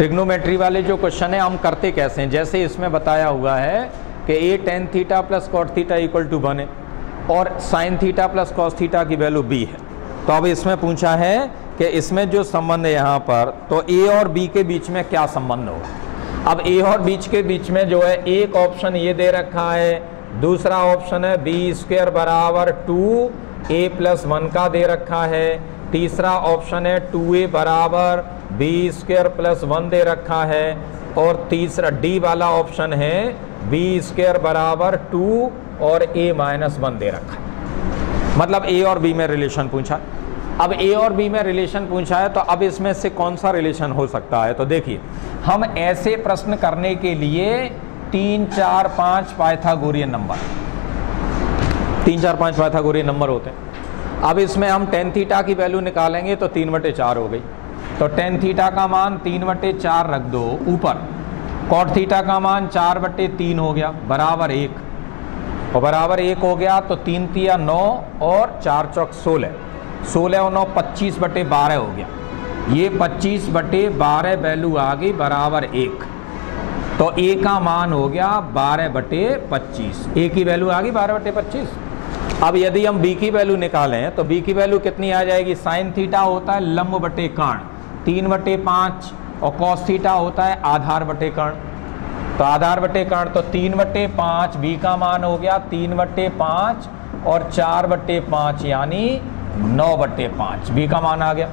Trigonometry वाले जो question है हम करते कैसे हैं, जैसे इसमें बताया हुआ है कि A tan theta plus cot theta equal to 1 है और sine theta plus cos theta की वैल्यू बी है। तो अब इसमें पूछा है कि इसमें जो संबंध है यहाँ पर, तो ए और बी के बीच में क्या संबंध होगा। अब ए और बीच के बीच में जो है एक ऑप्शन ये दे रखा है, दूसरा ऑप्शन है बी स्क्वायर बराबर 2a + 1 का दे रखा है, तीसरा ऑप्शन है 2a बराबर बी स्क्वायर प्लस 1 दे रखा है और तीसरा डी वाला ऑप्शन है बी स्क्वायर बराबर 2 और a - 1 दे रखा है। मतलब ए और बी में रिलेशन पूछा। अब ए और बी में रिलेशन पूछा है तो अब इसमें से कौन सा रिलेशन हो सकता है। तो देखिए, हम ऐसे प्रश्न करने के लिए 3, 4, 5 पाइथागोरियन नंबर 3, 4, 5 पाइथागोरियन नंबर होते हैं। अब इसमें हम टेन थीटा की वैल्यू निकालेंगे तो 3/4 हो गई। तो टेन थीटा का मान 3/4 रख दो ऊपर, कॉट थीटा का मान 4/3 हो गया बराबर 1 और बराबर 1 हो गया तो 3 तिया 9 और 4 चौक 16, 16 और 9 25/12 हो गया। ये 25/12 वैल्यू आ गई बराबर 1, तो ए का मान हो गया 12/25। ए की वैल्यू आ गई 12/25। अब यदि हम बी की वैल्यू निकालें तो बी की वैल्यू कितनी आ जाएगी। साइन थीटा होता है लंब बटे कर्ण 3/5 और कॉस थीटा होता है आधार बटे कर्ण। तो आधार बटे कर्ण तो 3/5, बी का मान हो गया 3/5 और 4/5 यानी 9/5। बी का मान आ गया,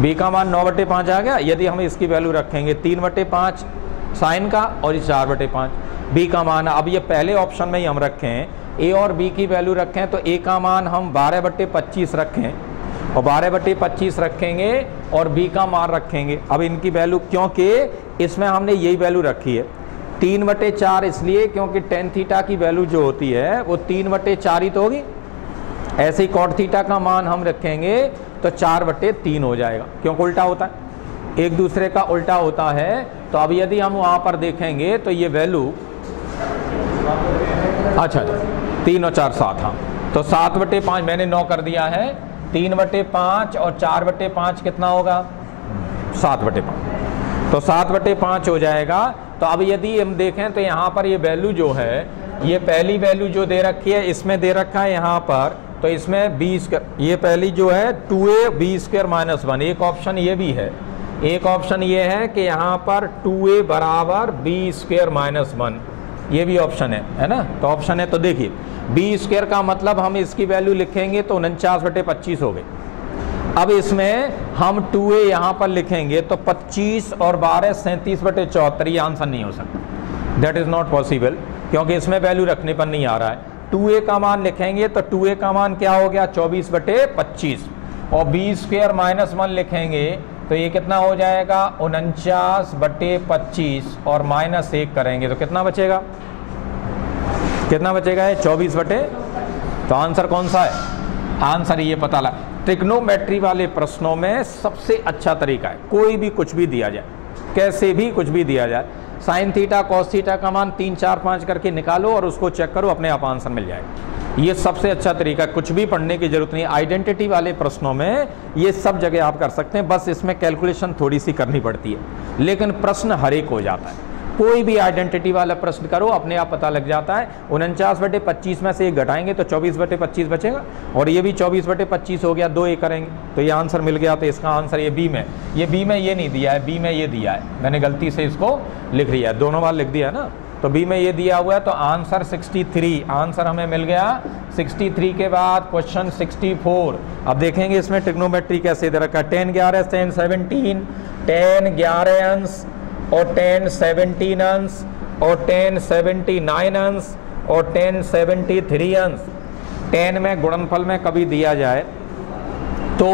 बी का मान 9/5 आ गया। यदि हम इसकी वैल्यू रखेंगे 3/5 साइन का और 4/5 बी का मान। अब ये पहले ऑप्शन में ही हम रखें, ए और बी की वैल्यू रखें तो ए का मान हम 12/25 रखें और 12/25 रखेंगे और बी का मान रखेंगे। अब इनकी वैल्यू, क्योंकि इसमें हमने यही वैल्यू रखी है 3/4, इसलिए क्योंकि टेन थीटा की वैल्यू जो होती है वो 3/4 ही तो होगी। ऐसे ही कॉट थीटा का मान हम रखेंगे तो 4/3 हो जाएगा, क्योंकि उल्टा होता है, एक दूसरे का उल्टा होता है। तो अब यदि हम वहाँ पर देखेंगे तो ये वैल्यू अच्छा 3 और 4 7, हाँ तो 7/5 मैंने 9 कर दिया है। 3/5 और 4/5 कितना होगा 7/5, तो 7/5 हो जाएगा। तो अब यदि हम देखें तो यहाँ पर ये वैल्यू जो है, ये पहली वैल्यू जो दे रखी है इसमें दे रखा है यहाँ पर, तो इसमें बी स्क्वायर, ये पहली जो है 2a बी स्क्वायर - 1, एक ऑप्शन ये भी है। एक ऑप्शन ये है कि यहाँ पर 2a बराबर बी स्क्वायर - 1, ये भी ऑप्शन है ना। तो ऑप्शन है, तो देखिए बी स्क्वायर का मतलब हम इसकी वैल्यू लिखेंगे तो 49/25 हो गई। अब इसमें हम 2a यहाँ पर लिखेंगे तो 25 और 12 37/74, ये आंसर नहीं हो सकता, दैट इज नॉट पॉसिबल, क्योंकि इसमें वैल्यू रखने पर नहीं आ रहा है। 2a का मान लिखेंगे तो 2a का मान क्या हो गया 24/25 और बी स्क्वायर - 1 लिखेंगे तो ये कितना हो जाएगा 49/25 और -1 करेंगे तो कितना बचेगा, कितना बचेगा ये 24/। तो आंसर कौन सा है, आंसर ये पता लगा। ट्रिग्नोमेट्री वाले प्रश्नों में सबसे अच्छा तरीका है, कोई भी कुछ भी दिया जाए, कैसे भी कुछ भी दिया जाए, साइन थीटा कॉस थीटा का मान 3, 4, 5 करके निकालो और उसको चेक करो, अपने आप आंसर मिल जाएगा। ये सबसे अच्छा तरीका, कुछ भी पढ़ने की जरूरत नहीं। आइडेंटिटी वाले प्रश्नों में ये सब जगह आप कर सकते हैं, बस इसमें कैलकुलेशन थोड़ी सी करनी पड़ती है, लेकिन प्रश्न हर एक हो जाता है। कोई भी आइडेंटिटी वाला प्रश्न करो, अपने आप पता लग जाता है। 49/25 में से एक घटाएंगे तो 24/25 बचेगा और ये भी 24/25 हो गया, 2 a करेंगे तो ये आंसर मिल गया। तो इसका आंसर ये बी में, ये बी में ये नहीं दिया है, बी में ये दिया है, मैंने गलती से इसको लिख लिया है, दोनों बार लिख दिया है ना। तो बी में ये दिया हुआ है तो आंसर 63, आंसर हमें मिल गया 63 के बाद क्वेश्चन 64। अब देखेंगे इसमें ट्रिग्नोमेट्री कैसे दे रखा है। 10 11 10 17, 10 11 अंश और 10 17 अंश और 10 79 अंश और 10 73 अंश। 10 में गुणनफल में कभी दिया जाए तो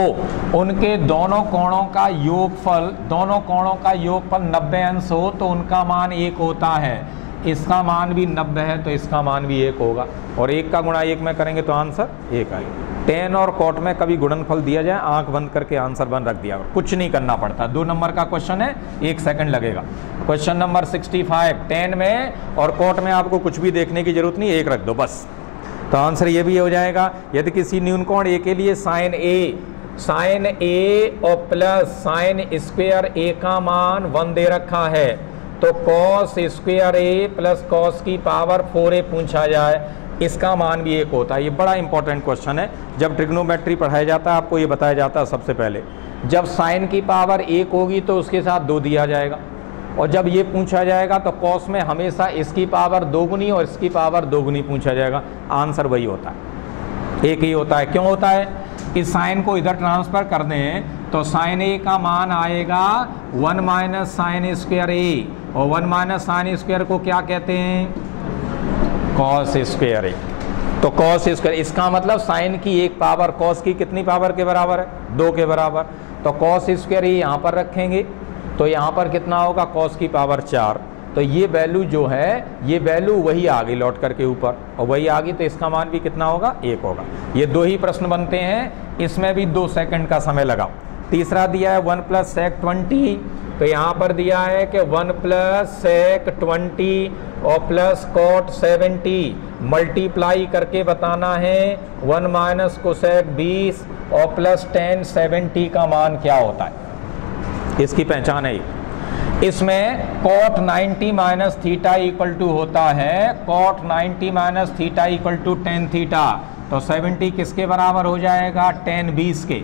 उनके दोनों कोणों का योगफल, दोनों कोणों का योगफल 90 अंश हो तो उनका मान 1 होता है। इसका मान भी 90 है तो इसका मान भी 1 होगा और 1 का गुणा 1 में करेंगे तो आंसर 1 आएगा। 10 और कॉट में कभी गुणनफल दिया जाए, आंख बंद करके आंसर बंद रख दिया, कुछ नहीं करना पड़ता। 2 नंबर का क्वेश्चन है, 1 सेकंड लगेगा। क्वेश्चन नंबर 65, 10 में और कॉट में आपको कुछ भी देखने की जरूरत नहीं, 1 रख दो बस। तो आंसर ये भी हो जाएगा। यदि किसी न्यूनकोण ए के लिए साइन ए साइन ए और प्लस साइन स्क्वायर ए का मान 1 दे रखा है, तो कॉस स्क्वायर ए प्लस कॉस की पावर 4a पूछा जाए, इसका मान भी 1 होता है। ये बड़ा इंपॉर्टेंट क्वेश्चन है, जब ट्रिग्नोमेट्री पढ़ाया जाता है आपको ये बताया जाता है सबसे पहले, जब साइन की पावर 1 होगी तो उसके साथ 2 दिया जाएगा, और जब ये पूछा जाएगा तो कॉस में हमेशा इसकी पावर 2 गुनी और इसकी पावर 2 गुनी पूछा जाएगा। आंसर वही होता है, एक ही होता है। क्यों होता है? इस साइन को इधर ट्रांसफर कर दें तो साइन ए का मान आएगा 1 माइनस साइन स्क्वायर ए, और 1 माइनस साइन स्क्वायर को क्या कहते हैं? कॉस स्क्वायर ए। तो कॉस स्क्वायर, इसका मतलब साइन की एक पावर कॉस की कितनी पावर के बराबर है? 2 के बराबर। तो कॉस स्क्वायर ए यहाँ पर रखेंगे तो यहाँ पर कितना होगा? कॉस की पावर 4। तो ये वैल्यू जो है, ये वैल्यू वही आ गई लौट करके ऊपर, और वही आ गई तो इसका मान भी कितना होगा? 1 होगा। ये 2 ही प्रश्न बनते हैं, इसमें भी 2 सेकंड का समय लगा। तीसरा दिया है 1 प्लस सेक 20, तो यहाँ पर दिया है कि 1 प्लस सेक 20 और प्लस कॉट 70 मल्टीप्लाई करके बताना है 1 माइनस कोसेक 20 और प्लस टेन 70 का मान क्या होता है, इसकी पहचान है। इसमें cot 90 minus theta equal to होता है cot 90 minus theta equal to ten theta, तो 70 किसके बराबर हो जाएगा? टेन 20 के।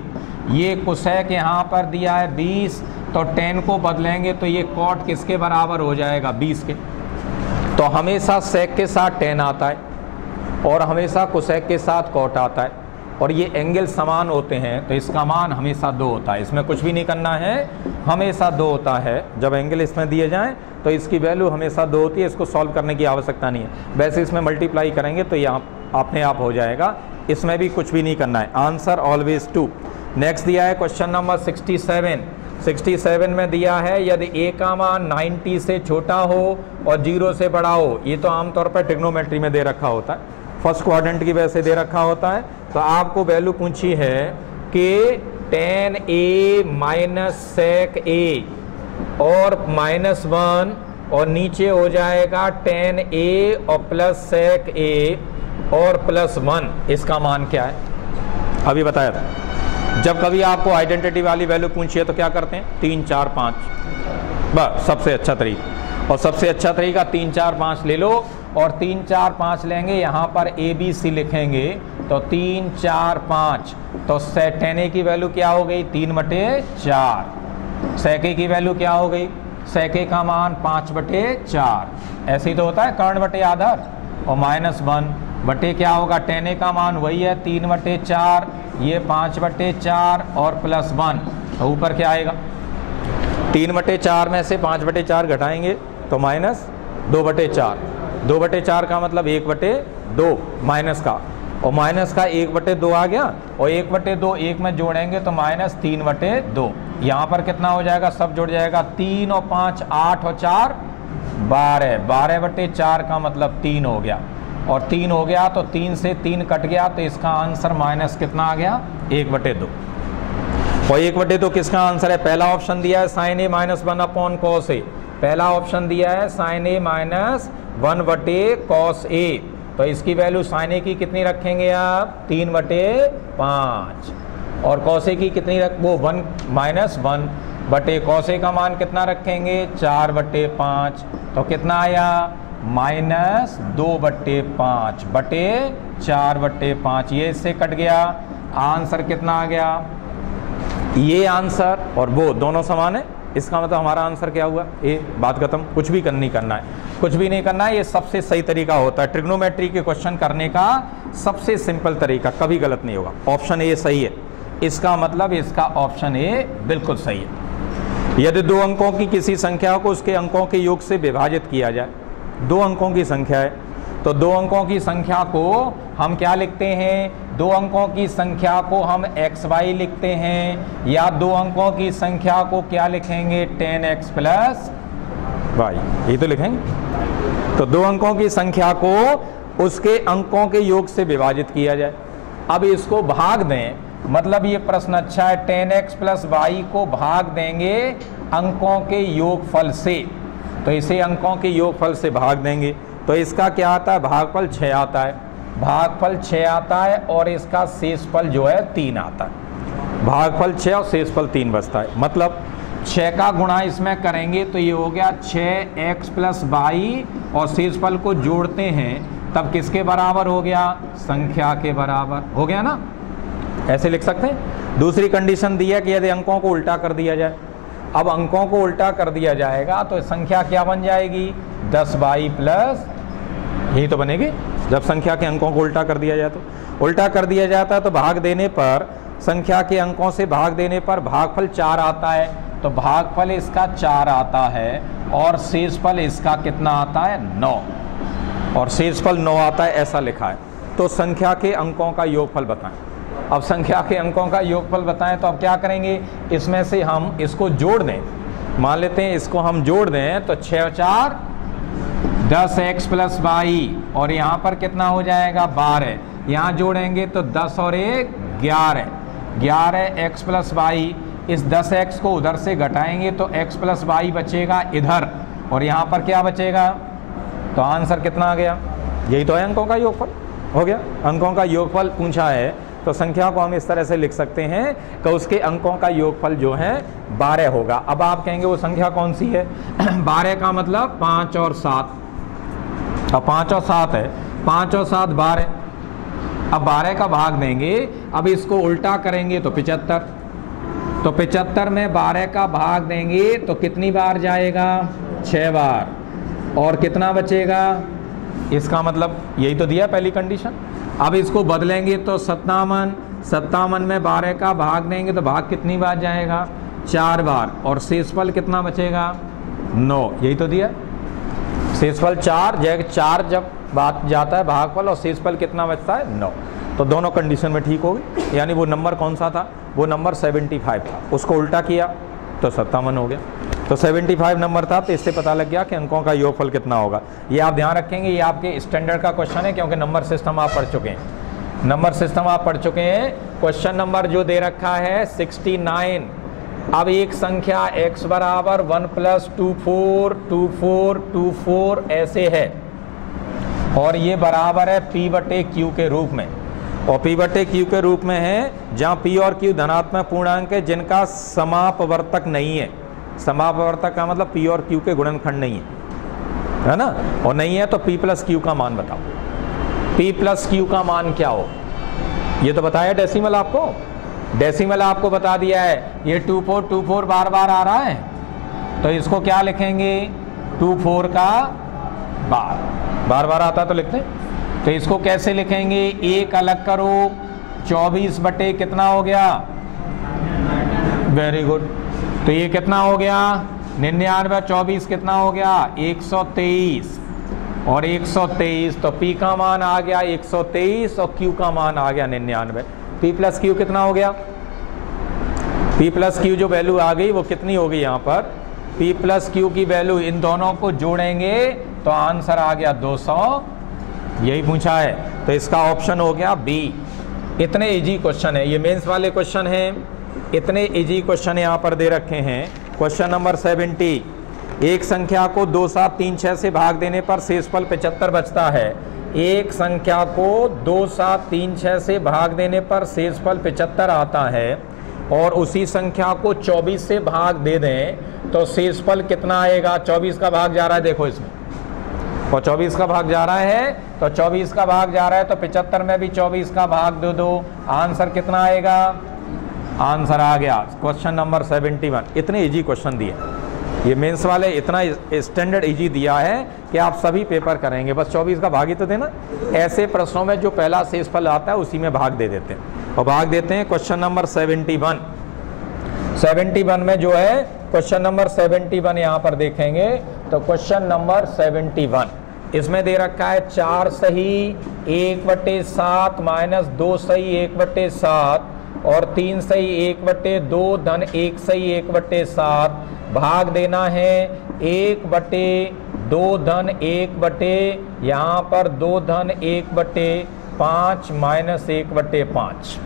ये कोसेक यहाँ पर दिया है 20, तो 10 को बदलेंगे तो ये कॉट किसके बराबर हो जाएगा? 20 के। तो हमेशा सेक के साथ 10 आता है और हमेशा कोसेक के साथ कॉट आता है, और ये एंगल समान होते हैं तो इसका मान हमेशा 2 होता है। इसमें कुछ भी नहीं करना है, हमेशा 2 होता है। जब एंगल इसमें दिए जाएं तो इसकी वैल्यू हमेशा 2 होती है, इसको सॉल्व करने की आवश्यकता नहीं है। वैसे इसमें मल्टीप्लाई करेंगे तो यहाँ अपने आप हो जाएगा, इसमें भी कुछ भी नहीं करना है। Answer always 2। नेक्स्ट दिया है क्वेश्चन नंबर 67। 67 में दिया है यदि a का मान 90 से छोटा हो और 0 से बड़ा हो, ये तो आमतौर पर ट्रिग्नोमेट्री में दे रखा होता है, फर्स्ट क्वाड्रेंट की वजह से दे रखा होता है। तो आपको वैल्यू पूछी है कि tan a minus sec a और -1, और नीचे हो जाएगा tan a और प्लस सेक a और +1, इसका मान क्या है? अभी बताया था। जब कभी आपको आइडेंटिटी वाली वैल्यू पूछिए तो क्या करते हैं? 3 4 5, बस सबसे अच्छा तरीका। और सबसे अच्छा तरीका 3 4 5 ले लो, और 3 4 5 लेंगे, यहाँ पर ABC लिखेंगे तो 3 4 5, तो tan a की वैल्यू क्या हो गई? 3/4। sec a की वैल्यू क्या हो गई? sec a का मान 5/4। ऐसे ही तो होता है, कर्ण बटे आधार, और -1 बटे क्या होगा? tan a का मान वही है 3/4, ये 5/4 और +1, तो ऊपर क्या आएगा? 3/4 में से 5/4 घटाएंगे तो -2/4। 2/4 का मतलब 1/2 माइनस का, और माइनस का 1/2 आ गया, और 1/2 1 में जोड़ेंगे तो -3/2। यहाँ पर कितना हो जाएगा? सब जुड़ जाएगा, 3 और 5 8 और 4 12, 12/4 का मतलब 3 हो गया, और 3 हो गया तो 3 से 3 कट गया, तो इसका आंसर माइनस कितना आ गया? 1/2। और 1/2 किसका आंसर है? पहला ऑप्शन दिया है sin a -1 upon cos a, पहला ऑप्शन दिया है sin a -1/cos a, तो इसकी वैल्यू sin a की कितनी रखेंगे आप? 3/5, और cos a की कितनी वो 1 -1/cos a का मान कितना रखेंगे? 4/5, तो कितना आया? -2/5/4/5, ये इससे कट गया, आंसर कितना आ गया? ये आंसर और वो दोनों समान है, इसका मतलब हमारा आंसर क्या हुआ? ए। बात खत्म, कुछ भी नहीं करना है, कुछ भी नहीं करना है। ये सबसे सही तरीका होता है ट्रिग्नोमेट्री के क्वेश्चन करने का, सबसे सिंपल तरीका, कभी गलत नहीं होगा। ऑप्शन ए सही है, इसका मतलब इसका ऑप्शन ए बिल्कुल सही है। यदि 2 अंकों की किसी संख्या को उसके अंकों के योग से विभाजित किया जाए, 2 अंकों की संख्या है, तो 2 अंकों की संख्या को हम क्या लिखते हैं? 2 अंकों की संख्या को हम xy लिखते हैं, या 2 अंकों की संख्या को क्या लिखेंगे? 10x + y, ये तो लिखेंगे। तो 2 अंकों की संख्या को उसके अंकों के योग से विभाजित किया जाए। अब इसको भाग दें, मतलब ये प्रश्न अच्छा है, 10x + y को भाग देंगे अंकों के योगफल से, तो इसे अंकों के योगफल से भाग देंगे, तो इसका क्या आता है? भागफल 6 आता है, भागफल 6 आता है, और इसका शेषफल जो है 3 आता है। भागफल 6 और शेषफल 3 बचता है। मतलब 6 का गुणा इसमें करेंगे तो ये हो गया 6x + y और शेषफल को जोड़ते हैं तब किसके बराबर हो गया? संख्या के बराबर हो गया ना, ऐसे लिख सकते हैं। दूसरी कंडीशन दी है कि यदि अंकों को उल्टा कर दिया जाए। अब अंकों को उल्टा कर दिया जाएगा तो संख्या क्या बन जाएगी? 10y प्लस, यही तो बनेगी जब संख्या के अंकों को उल्टा कर दिया जाए। तो उल्टा कर दिया जाता है तो भाग देने पर, संख्या के अंकों से भाग देने पर भागफल 4 आता है, तो भागफल इसका 4 आता है और शेषफल इसका कितना आता है? 9, और शेषफल 9 आता है, ऐसा लिखा है। तो संख्या के अंकों का योगफल बताएं। अब संख्या के अंकों का योगफल बताएं तो अब क्या करेंगे? इसमें से हम इसको जोड़ दें, मान लेते हैं इसको हम जोड़ दें तो 6 × 4 10x + y और यहाँ पर कितना हो जाएगा? 12। यहाँ जोड़ेंगे तो 10 और 1 11, 11x + y। इस 10x को उधर से घटाएंगे तो x + y बचेगा इधर, और यहाँ पर क्या बचेगा? तो आंसर कितना आ गया? यही तो है अंकों का योगफल, हो गया। अंकों का योगफल पूछा है तो संख्या को हम इस तरह से लिख सकते हैं कि उसके अंकों का योगफल जो है 12 होगा। अब आप कहेंगे वो संख्या कौन सी है? 12 का मतलब 5 और 7। अब 5 और 7 है, 5 और 7 12। अब 12 का भाग देंगे, अब इसको उल्टा करेंगे तो 75। तो 75 में 12 का भाग देंगे तो कितनी बार जाएगा? 6 बार। और कितना बचेगा? इसका मतलब यही तो दिया पहली कंडीशन। अब इसको बदलेंगे तो 57, 57 में 12 का भाग देंगे तो भाग कितनी बार जाएगा? 4 बार। और शेषफल कितना बचेगा? 9, यही तो दिया। शेषफल 4 जब बात जाता है भागफल, और शेषफल कितना बचता है? 9। तो दोनों कंडीशन में ठीक होगी। यानी वो नंबर कौन सा था? वो नंबर 75 था। उसको उल्टा किया तो 57 हो गया। तो 75 नंबर था, तो इससे पता लग गया कि अंकों का योगफल कितना होगा। ये आप ध्यान रखेंगे, ये आपके स्टैंडर्ड का क्वेश्चन है, क्योंकि नंबर सिस्टम आप पढ़ चुके हैं। नंबर सिस्टम आप पढ़ चुके हैं। क्वेश्चन नंबर जो दे रखा है 69। अब एक संख्या x बराबर 1 + 24 24 24 ऐसे है, और ये बराबर है p/q के रूप में, और p/q के रूप में है जहाँ p और q धनात्मक पूर्णांक है जिनका समापवर्तक नहीं है। समापवर्तक का मतलब p और q के गुणनखंड नहीं है ना, और नहीं है तो p + q का मान बताओ। p + q का मान क्या हो? ये तो बताया डेसिमल आपको, डेसिमल आपको बता दिया है। ये 2424 बार बार आ रहा है, तो इसको क्या लिखेंगे? 24 का बार बार आता है तो लिखते हैं। तो इसको कैसे लिखेंगे? एक अलग करो, 24 बटे कितना हो गया? Very good. तो ये कितना हो गया? 99। 24 कितना हो गया? 123, और 123 तो p का मान आ गया 123 और q का मान आ गया 99। p + q कितना हो गया? p + q जो वैल्यू आ गई वो कितनी होगी? यहाँ पर p + q की वैल्यू, इन दोनों को जोड़ेंगे तो आंसर आ गया 200। यही पूछा है, तो इसका ऑप्शन हो गया बी। इतने इजी क्वेश्चन है, ये मेंस वाले क्वेश्चन हैं। इतने इजी क्वेश्चन यहाँ पर दे रखे हैं। Question number 70। एक संख्या को 2 7 3 6 से भाग देने पर शेषफल 75 बचता है। एक संख्या को 2 7 3 6 से भाग देने पर शेषफल 75 आता है, और उसी संख्या को 24 से भाग दे दें तो शेषफल कितना आएगा? 24 का भाग जा रहा है, देखो इसमें, और 24 का भाग जा रहा है, तो 24 का भाग जा रहा है तो 75 में भी 24 का भाग दे दो। आंसर कितना आएगा? आंसर आ गया क्वेश्चन नंबर 71। इतने इजी क्वेश्चन दिए, ये मेंस वाले इतना स्टैंडर्ड इजी दिया है कि आप सभी पेपर करेंगे, बस 24 का भाग ही तो देना। ऐसे प्रश्नों में जो पहला शेषफल आता है उसी में भाग दे देते हैं, और भाग देते हैं क्वेश्चन नंबर 71। 71 में जो है क्वेश्चन नंबर 71 यहाँ पर देखेंगे तो क्वेश्चन नंबर 71 इसमें दे रखा है 4 सही 1/7 माइनस 2 सही 1/7 और 3 सही 1/2 धन 1 सही 1/7। भाग देना है 1/2 धन 1/, यहाँ पर 2 धन 1/5 माइनस 1/5।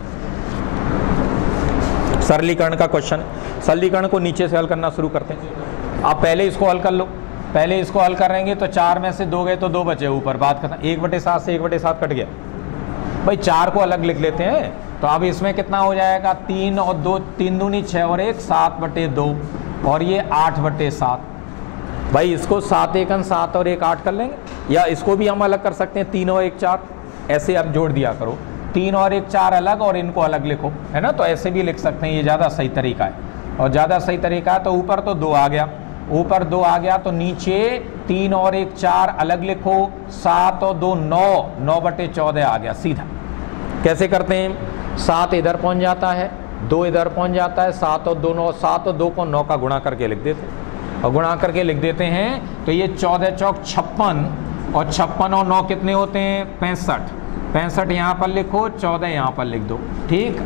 सरलीकरण का क्वेश्चन, सरलीकरण को नीचे से हल करना शुरू करते हैं। आप पहले इसको हल कर लो, पहले इसको हल करेंगे तो 4 में से 2 गए तो 2 बचे, ऊपर बात करना 1/7 से 1/7 कट गया। भाई 4 को अलग लिख लेते हैं, तो अब इसमें कितना हो जाएगा 3 और 2, 3 दूनी 6 और 1 7/2 और ये 8/7। भाई इसको 7 एकन 7 और 1 8 कर लेंगे, या इसको भी हम अलग कर सकते हैं 3 और 1 4, ऐसे अब जोड़ दिया करो 3 और 1 4 अलग और इनको अलग लिखो, है ना। तो ऐसे भी लिख सकते हैं, ये ज़्यादा सही तरीका है और ज़्यादा सही तरीका है। तो ऊपर तो 2 आ गया, ऊपर 2 आ गया तो नीचे 3 और 1 4 अलग लिखो, 7 और 2 9, 9/14 आ गया सीधा। कैसे करते हैं, 7 इधर पहुंच जाता है, 2 इधर पहुंच जाता है, 7 और 2 9, 7 और 2 को 9 का गुणा करके लिख देते हैं और गुणा करके लिख देते हैं। तो ये 14 चौक 56 और 56 और 9 कितने होते हैं 65, 65 यहाँ पर लिखो, 14 यहाँ पर लिख दो, ठीक।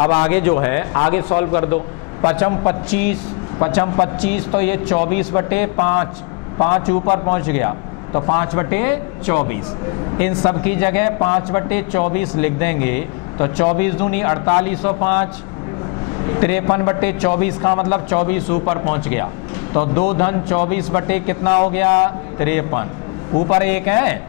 अब आगे जो है आगे सॉल्व कर दो। 5 25, 5 25 तो ये 24/5, 5 ऊपर पहुँच गया तो 5/24, इन सब की जगह 5/24 लिख देंगे तो 24 दूनी 48 और 5 53/24 का मतलब 24 ऊपर पहुंच गया तो 2 धन 24 बटे कितना हो गया 53, ऊपर 1 है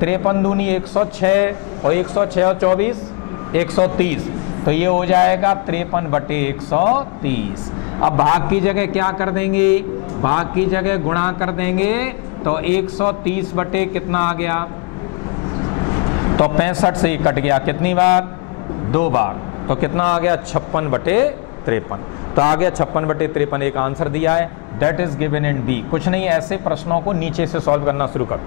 53 दूनी 106 और 106 और 24 130, तो ये हो जाएगा 53/130। अब भाग की जगह क्या कर देंगे, भाग की जगह गुणा कर देंगे तो 130 बटे कितना आ गया, तो 65 से कट गया कितनी बार 2 बार, तो कितना आ गया 56/53। तो आ गया 56/53 एक आंसर दिया है, that is given in B. कुछ नहीं, ऐसे प्रश्नों को नीचे से सॉल्व करना शुरू कर,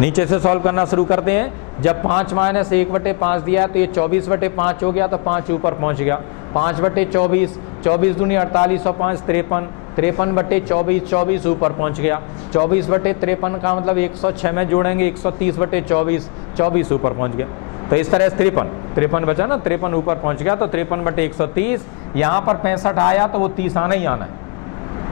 नीचे से सॉल्व करना शुरू करते हैं। जब 5 - 1/5 दिया तो ये 24/5 हो गया तो 5 ऊपर पहुंच गया, 5/24, 24 दूनी 48 और 5 53, 53/24, 24 ऊपर पहुंच गया, 24/53 का मतलब 106 में जोड़ेंगे 130/24, 24 ऊपर पहुंच गया। तो इस तरह से 53 बचा ना, 53 ऊपर पहुंच गया तो 53/130। यहाँ पर 65 आया तो वो 30 आना ही आना है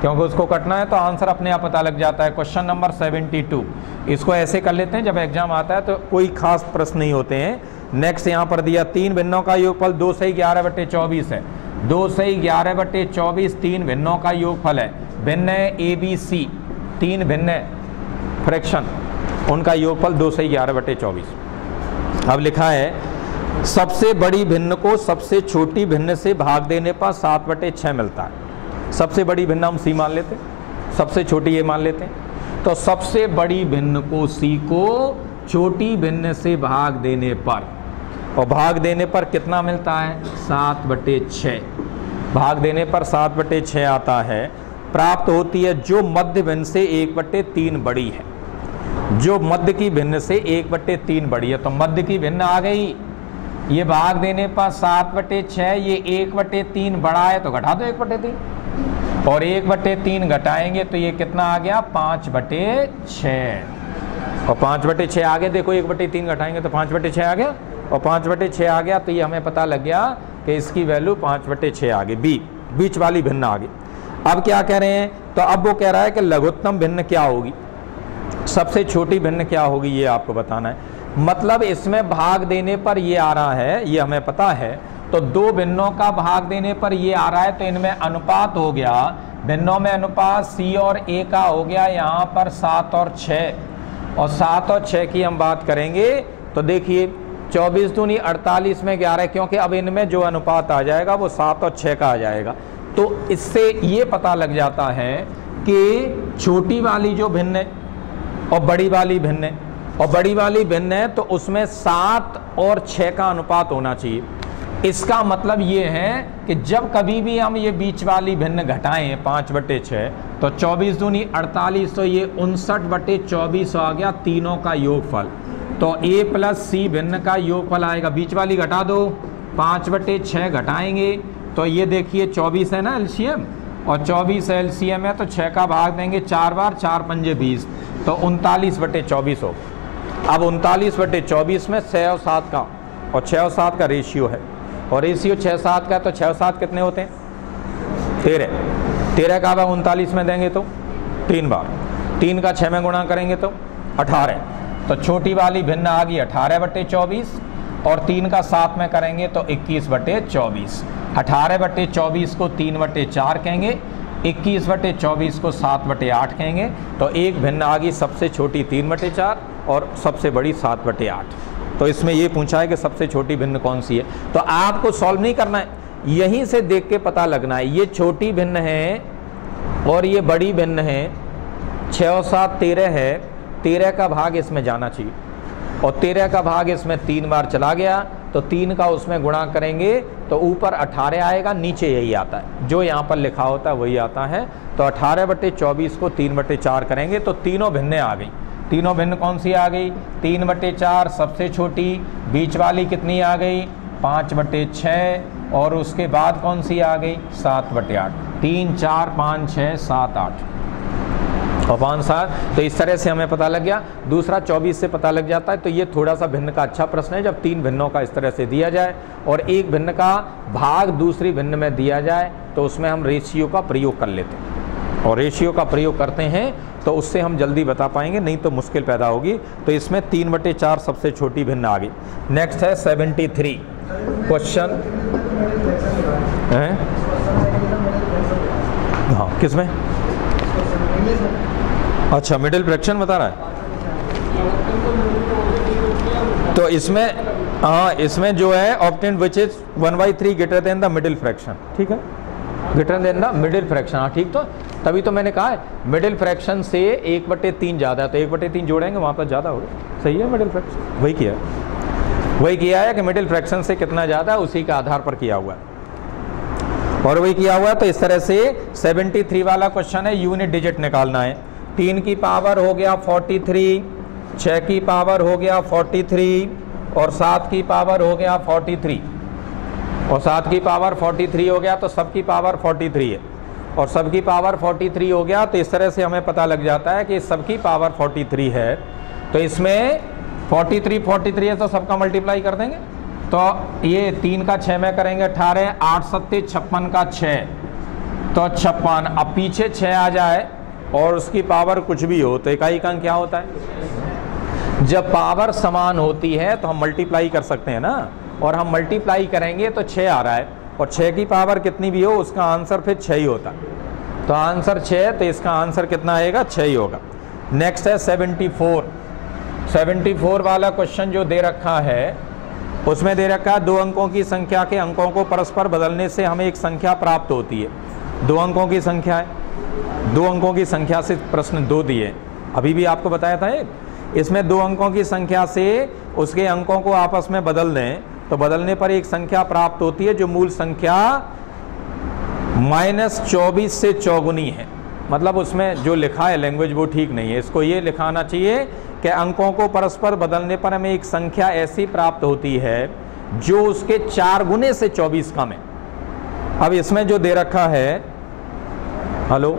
क्योंकि उसको कटना है, तो आंसर अपने आप पता लग जाता है। क्वेश्चन नंबर 72, इसको ऐसे कर लेते हैं, जब एग्जाम आता है तो कोई खास प्रश्न नहीं होते हैं। नेक्स्ट यहाँ पर दिया 3 भिन्नों का योगफल 2 से 11/24 है, 2 से 11/24 3 भिन्नों का योगफल है। भिन्न है ए बी सी, 3 भिन्न फ्रैक्शन, उनका योगफल 2 से 11/24। अब लिखा है सबसे बड़ी भिन्न को सबसे छोटी भिन्न से भाग देने पर 7/6 मिलता है। सबसे बड़ी भिन्न हम सी मान लेते, सबसे छोटी ये मान लेते हैं। तो सबसे बड़ी भिन्न को सी को छोटी भिन्न से भाग देने पर, और भाग देने पर कितना मिलता है 7/6, भाग देने पर 7/6 आता है। प्राप्त होती है जो मध्य भिन्न से 1/3 बड़ी है, जो मध्य की भिन्न से 1/3 बड़ी है। तो मध्य की भिन्न आ गई, ये भाग देने पर 7/6, ये 1/3 बड़ा है तो घटा दो 1/3, और 1/3 घटाएंगे तो ये कितना आ गया 5/6, और 5/6 आ गया। देखो 1/3 घटाएंगे तो 5/6 आ गया, और 5/6 आ गया तो ये हमें पता लग गया कि इसकी वैल्यू 5/6 आ गई, बी बीच वाली भिन्न आ गई। अब क्या कह रहे हैं, तो अब वो कह रहा है कि लघुत्तम भिन्न क्या होगी, सबसे छोटी भिन्न क्या होगी, ये आपको बताना है। मतलब इसमें भाग देने पर ये आ रहा है, ये हमें पता है, तो 2 भिन्नों का भाग देने पर ये आ रहा है, तो इनमें अनुपात हो गया, भिन्नों में अनुपात सी और ए का हो गया यहाँ पर 7 और 6, और 7 और 6 की हम बात करेंगे तो देखिए 24 दूनी 48 में 11, क्योंकि अब इनमें जो अनुपात आ जाएगा वो 7 और 6 का आ जाएगा। तो इससे ये पता लग जाता है कि छोटी वाली जो भिन्न है और बड़ी वाली भिन्न है, और बड़ी वाली भिन्न है तो उसमें 7 और 6 का अनुपात होना चाहिए। इसका मतलब ये है कि जब कभी भी हम ये बीच वाली भिन्न घटाएं 5/6 तो 24 दूनी 48, तो ये 59/24 आ गया, तीनों का योगफल। तो ए प्लस सी भिन्न का योगफल आएगा, बीच वाली घटा दो, 5/6 घटाएंगे तो ये देखिए 24 है ना एलसीएम, और 24 एलसीएम है तो 6 का भाग देंगे 4 बार, 4 पंजे 20, तो 39/24 हो। अब 39/24 में 6 और 7 का, और 6 और 7 का रेशियो है, और रेशियो 6 7 का, तो 6 और 7 कितने होते हैं 13 का भाग 39 में देंगे तो 3 बार, 3 का 6 में गुणा करेंगे तो 18, तो छोटी वाली भिन्न आ गई 18/24, और 3 का 7 में करेंगे तो 21/24। 18/24 को 3/4 कहेंगे, 21/24 को 7/8 कहेंगे, तो एक भिन्न आ गई सबसे छोटी 3/4 और सबसे बड़ी 7/8। तो इसमें ये पूछा है कि सबसे छोटी भिन्न कौन सी है। तो आपको सॉल्व नहीं करना है, यहीं से देख के पता लगना है। ये छोटी भिन्न है और ये बड़ी भिन्न है। 6 और 7 13 है, 13 का भाग इसमें जाना चाहिए और 13 का भाग इसमें 3 बार चला गया, तो 3 का उसमें गुणा करेंगे तो ऊपर 18 आएगा, नीचे यही आता है, जो यहाँ पर लिखा होता है वही आता है। तो 18/24 को 3/4 करेंगे तो तीनों भिन्नें आ गई। तीनों भिन्न कौन सी आ गई? 3/4 सबसे छोटी, बीच वाली कितनी आ गई? 5/6 और उसके बाद कौन सी आ गई? 7/8। 3 4 5 6 7 8 और 5 7। तो इस तरह से हमें पता लग गया। दूसरा 24 से पता लग जाता है। तो ये थोड़ा सा भिन्न का अच्छा प्रश्न है, जब 3 भिन्नों का इस तरह से दिया जाए और एक भिन्न का भाग दूसरी भिन्न में दिया जाए तो उसमें हम रेशियो का प्रयोग कर लेते हैं, और रेशियो का प्रयोग करते हैं तो उससे हम जल्दी बता पाएंगे, नहीं तो मुश्किल पैदा होगी। तो इसमें 3/4 सबसे छोटी भिन्न आ गई। नेक्स्ट है 73 क्वेश्चन है। हाँ, किसमें? अच्छा, मिडिल फ्रैक्शन बता रहा है। तो इसमें हाँ, इसमें जो है obtain which is 1/3 greater than the middle fraction. ठीक है, greater than the middle fraction. हाँ ठीक, तो तभी तो मैंने कहा है मिडिल फ्रैक्शन से 1/3 ज़्यादा है, तो 1/3 जोड़ेंगे वहाँ पर ज़्यादा होगा। सही है, मिडिल फ्रैक्शन वही किया है कि मिडिल फ्रैक्शन से कितना ज़्यादा है उसी के आधार पर किया हुआ है, और वही किया हुआ है। तो इस तरह से 73 वाला क्वेश्चन है, यूनिट डिजिट निकालना है। 3 की पावर हो गया 43, 6 की पावर हो गया 43 और 7 की पावर हो गया 43 और 7 की पावर 43 हो गया, तो सबकी पावर 43 है और सबकी पावर 43 हो गया। तो इस तरह से हमें पता लग जाता है कि सबकी पावर 43 है। तो इसमें 43 है तो सबका मल्टीप्लाई कर देंगे। तो ये 3 का 6 में करेंगे 18, 8 7 56 का 6 तो 56। अब पीछे 6 आ जाए और उसकी पावर कुछ भी हो तो इकाई का अंक क्या होता है? जब पावर समान होती है तो हम मल्टीप्लाई कर सकते हैं ना, और हम मल्टीप्लाई करेंगे तो 6 आ रहा है और 6 की पावर कितनी भी हो उसका आंसर फिर 6 ही होता है। तो आंसर 6, तो इसका आंसर कितना आएगा? 6 ही होगा। नेक्स्ट है 74 वाला क्वेश्चन जो दे रखा है उसमें दे रखा है 2 अंकों की संख्या के अंकों को परस्पर बदलने से हमें एक संख्या प्राप्त होती है। 2 अंकों की संख्या है, 2 अंकों की संख्या से प्रश्न 2 दिए, अभी भी आपको बताया था एक। इसमें 2 अंकों की संख्या से उसके अंकों को आपस में बदल दें तो बदलने पर एक संख्या प्राप्त होती है जो मूल संख्या -24 से चौगुनी है। मतलब उसमें जो लिखा है लैंग्वेज वो ठीक नहीं है, इसको ये लिखाना चाहिए कि अंकों को परस्पर बदलने पर हमें एक संख्या ऐसी प्राप्त होती है जो उसके 4 गुने से 24 कम है। अब इसमें जो दे रखा है, हेलो